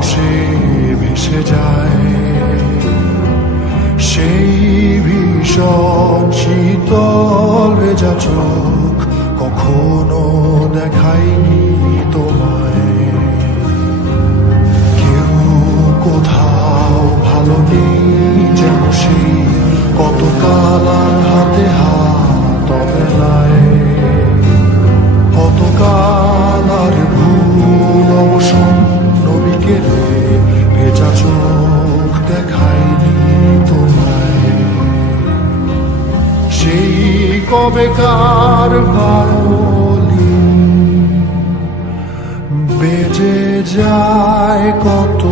তাপসে ভেসে যায় সেই ভীষণ শীতল ভেজা চোখ কখনো দেখায়নি তোমায়। কেউ কোথাও ভালো নেই যেন সেই কত কালার হাতে হাত অবেলায়, কত কালার ভুল অবসন্ন বিকেলে ভেজা চোখ দেখায়নি তোমায়। সেই কবেকার ভায়োলিন বেজে যায় কত